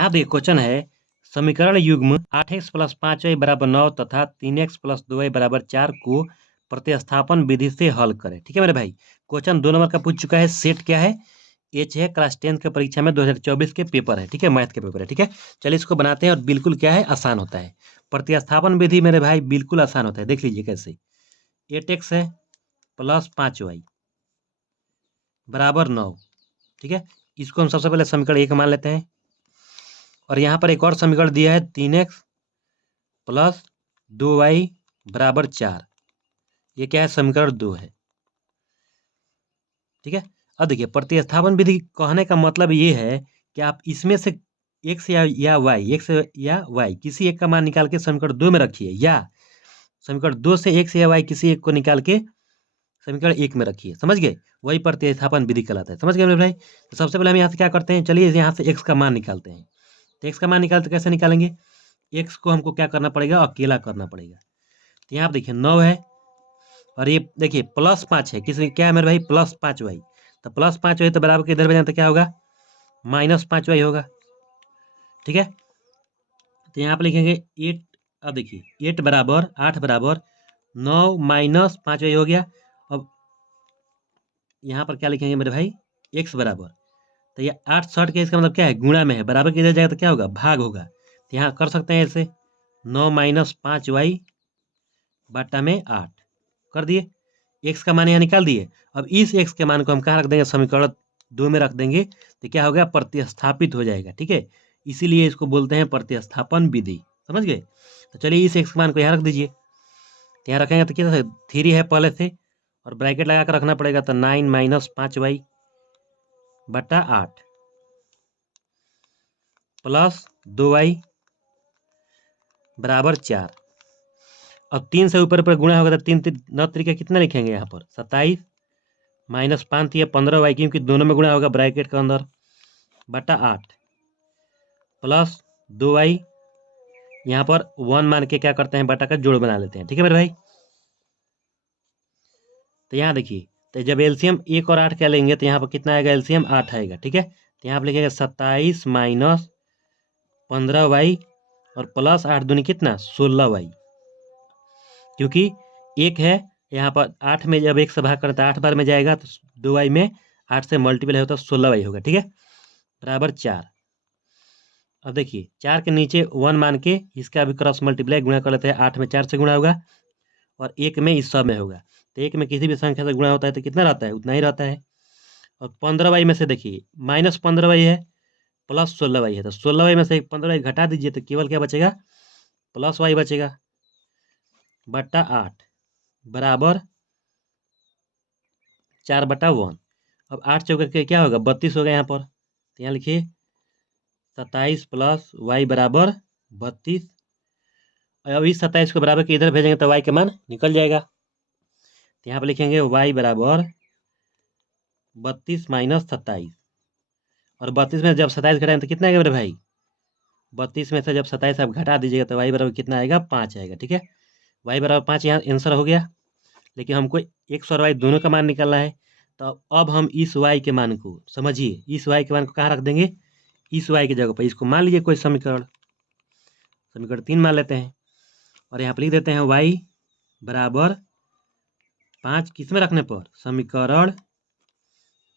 यहाँ देखिए क्वेश्चन है समीकरण युग्म 8x + 5y = 9 तथा 3x + 2y = 4 को प्रतिस्थापन विधि से हल करें। ठीक है मेरे भाई, क्वेश्चन 2 नंबर का पूछ चुका है। सेट क्या है? एच है, क्लास 10 के परीक्षा में 2024 के पेपर है। ठीक है, मैथ के पेपर है। ठीक है, चलिए इसको बनाते हैं और बिल्कुल क्या है, आसान होता है। प्रतिस्थापन विधि मेरे भाई बिल्कुल आसान होता है, देख लीजिए कैसे। 8x है + 5y = 9। ठीक है, इसको हम सबसे पहले समीकरण 1 मान लेते हैं और यहाँ पर एक और समीकरण दिया है 3x + 2y = 4। ये क्या है? समीकरण 2 है। ठीक है, अब देखिए प्रतिस्थापन विधि कहने का मतलब ये है कि आप इसमें से x या y किसी एक का मान निकाल के समीकरण 2 में रखिए, या समीकरण 2 से x या y किसी एक को निकाल के समीकरण 1 में रखिए। समझ गए? वही प्रतिस्थापन विधि कहलाता है। समझ गए मेरे भाई? तो सबसे पहले हम यहाँ से क्या करते हैं, चलिए यहाँ से x का मान निकालते हैं। तो x का मान निकालते कैसे निकालेंगे? x को हमको क्या करना पड़ेगा? अकेला करना पड़ेगा। तो यहाँ पर देखिए 9 है और ये देखिए +5 है। किसी क्या है मेरे भाई? +5y। तो +5y तो बराबर के इधर भेजना तो क्या होगा? -5y होगा। ठीक है, तो यहाँ पर लिखेंगे 8। अब देखिए 8 = 8 = 9 - 5y हो गया। अब यहाँ पर क्या लिखेंगे मेरे भाई? x बराबर, तो ये 8 शॉर्ट के इसका मतलब क्या है? गुणा में है, बराबर के इधर जाएगा तो क्या होगा? भाग होगा। तो यहाँ कर सकते हैं ऐसे 9 - 5y / 8 कर दिए। x का मान यहाँ निकाल दिए। अब इस x के मान को हम कहाँ रख देंगे? समीकरण 2 में रख देंगे। तो क्या हो गया? प्रतिस्थापित हो जाएगा। ठीक है, इसीलिए इसको बोलते हैं प्रतिस्थापन विधि। समझ गए? तो चलिए इस x के मान को यहाँ रख दीजिए। तो यहाँ रखेंगे तो क्या 3 है पहले से, और ब्रैकेट लगा कर रखना पड़ेगा। तो 9 - 5y / 8 + 2y = 4। अब 3 से ऊपर पर गुणा होगा तो 3 9 तरीके कितना लिखेंगे? यहाँ पर 27 - 5 या 15y, क्योंकि दोनों में गुणा होगा ब्रैकेट के अंदर, / 8 + 2y। यहाँ पर 1 मान के क्या करते हैं? बटा का जोड़ बना लेते हैं। ठीक है मेरे भाई, तो यहाँ देखिए, तो जब एलसीएम 1 और 8 क्या लेंगे तो यहाँ पर कितना आएगा? एलसीएम 8 आएगा। ठीक है, तो यहाँ पर लिखेंगे 27 - 15y और +8 दूनी कितना? 16y, क्योंकि 1 है यहाँ पर 8 में, जब 1 से भाग करता है 8 बार में जाएगा तो 2y में 8 से मल्टीपल है तो 16y होगा। ठीक है, बराबर 4। अब देखिए 4 के नीचे 1 मान के इसका भी क्रॉस मल्टीप्लाई गुणा कर लेते हैं। 8 में 4 से गुणा होगा और 1 में इस सब में होगा। तो 1 में किसी भी संख्या से गुणा होता है तो कितना रहता है? उतना ही रहता है। और 15y में से देखिए -15y है +16y है, तो 16y में से 15y घटा दीजिए तो केवल क्या बचेगा? +y बचेगा / 8 बराबर 4/1। अब 8 चौके के क्या होगा? 32 होगा यहाँ पर। तो यहाँ लिखिए 27 + y = 32। अब इस 27 को बराबर के इधर भेजेंगे तो y के मान निकल जाएगा। तो यहाँ पर लिखेंगे y = 32 - 27, और 32 में जब 27 घटाएंगे तो कितना आएगा मेरे भाई? 32 में से जब 27 आप घटा दीजिएगा तो y बराबर कितना आएगा? 5 आएगा। ठीक है, y = 5 यहाँ आंसर हो गया। लेकिन हमको x और y दोनों का मान निकालना है। तो अब हम इस y के मान को, समझिए, इस y के मान को कहाँ रख देंगे? इस y की जगह पर इसको मान लीजिए कोई समीकरण 3 मान लेते हैं और यहाँ पर लिख देते हैं y = 5 किस में रखने पर? समीकरण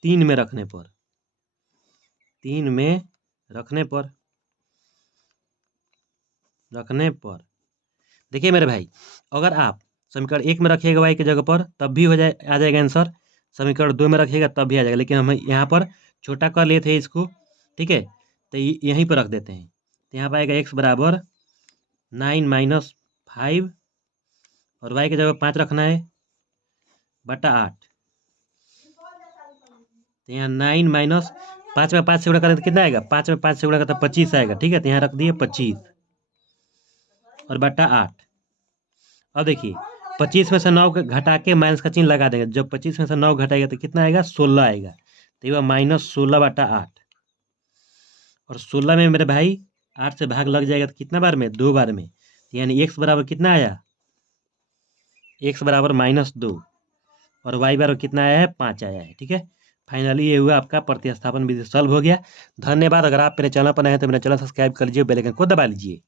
3 में रखने पर। 3 में रखने पर देखिए मेरे भाई, अगर आप समीकरण 1 में रखिएगा y की जगह पर तब भी आ जाएगा आंसर। समीकरण 2 में रखिएगा तब भी आ जाएगा, लेकिन हम यहाँ पर छोटा कर लिए थे इसको। ठीक है, तो यहीं पर रख देते हैं। तो यहाँ पर आएगा x = 9 - 5 और y की जगह 5 रखना है / 8। तो यहाँ 9 - 5 में 5 से गुणा करें तो कितना आएगा? 5 में 5 से गुणा करें तो 25 आएगा। ठीक है, तो यहाँ रख दिए 25 और / 8। अब देखिए 25 में से 9 घटा के माइनस का चिन्ह लगा देंगे। जब 25 में से 9 घटाएगा तो कितना आएगा? 16 आएगा। तो ये -16 / 8, और 16 में मेरे भाई 8 से भाग लग जाएगा तो कितना बार में? 2 बार में। तो यानी x बराबर कितना आया? x बराबर -2 और y बराबर कितना आया है? 5 आया है। ठीक है, फाइनली ये हुआ आपका प्रतिस्थापन विधि सॉल्व हो गया। धन्यवाद। अगर आप मेरे चैनल पर नए हैं तो मेरा चैनल सब्सक्राइब कर लीजिए, बेल आइकन को दबा लीजिए।